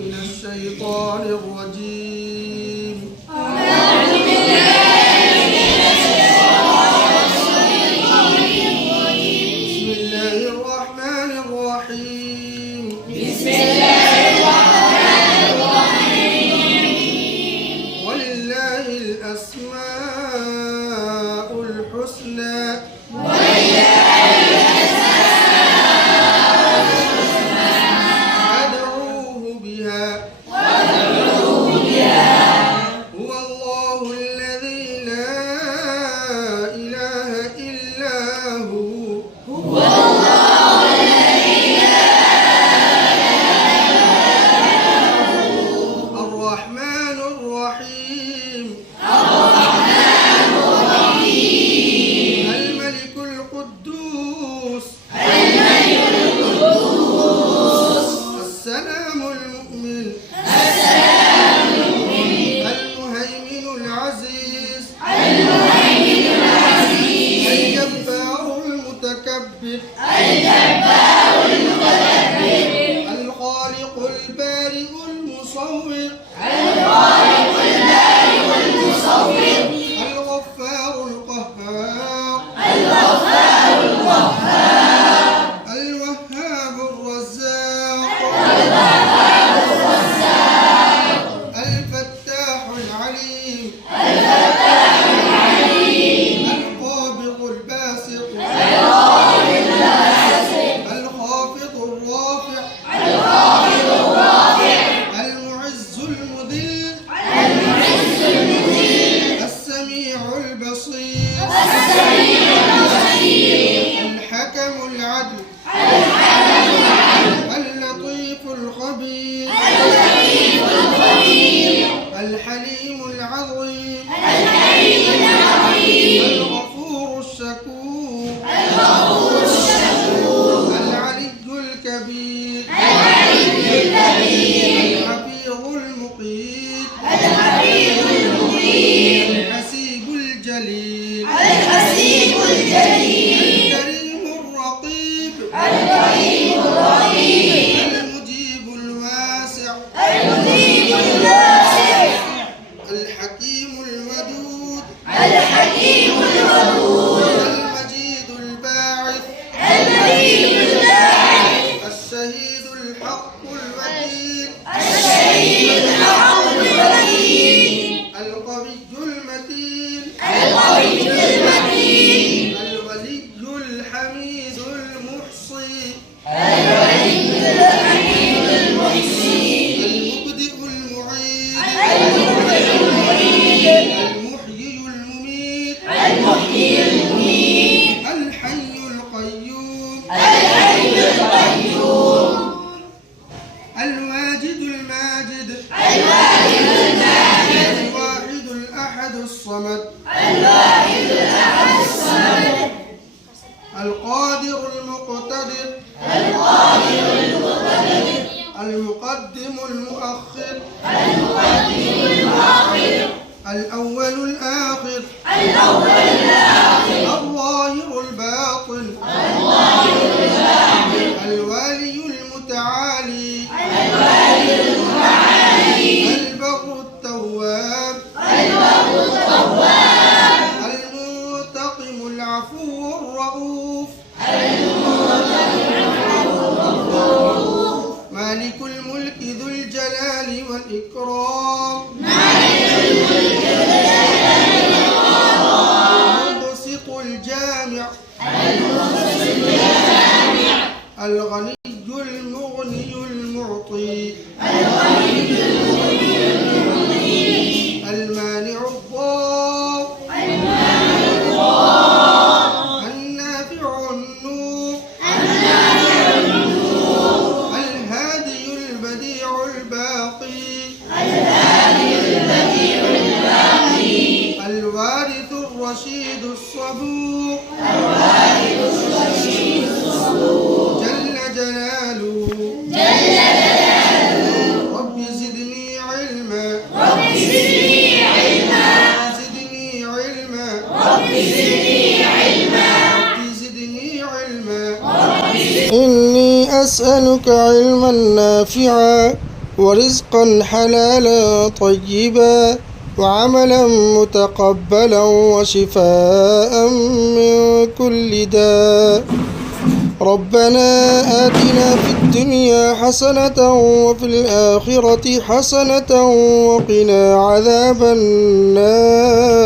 من الشيطان الرجيم. بسم الله الرحمن الرحيم. ولله الأسماء الحسنى فادعوه بها هو الله الذي لا إله إلا هو الرحمن الرحيم الملك القدوس السلام المؤمن المهيمن العزيز الجبار المتكبر الخالق البارئ المصور الغفار القهار الوهاب الرزاق الفتاح العليم القابض الباسط الخافض الرافع المعز المذل السميع البصير الحكم العدل اللطيف الخبير الحليم العظيم الغفور الشكور العلي الكبير الحفيظ المقيت الحسيب الجليل الكريم الرقيب المجيب الواسع الحكيم الودود المجيد الباعث الشهيد الحق الوكيل القوي المتين الولي الحميد المحصي المبدئ المعيد المحيي المميت الحي القيوم الواجد الماجد الواحد الأحد الصمد القادر المقتدر المقدم المؤخر الأول الآخر الظاهر الباطن الوالي المتعالي البر التواب المنتقم العفو الرؤوف مالك الملك ذو الجلال والإكرام المبسط الجامع الغني المغني المعطي المانع الضار النافع النور الهادي البديع الباقي الوارث الرشيد الصبور جل جلاله رب زدني علما إني أسألك علما نافعا ورزقا حلالا طيبا وعملا متقبلا وشفاء من كل داء. ربنا آتنا في الدنيا حسنة وفي الآخرة حسنة وقنا عذاب النار.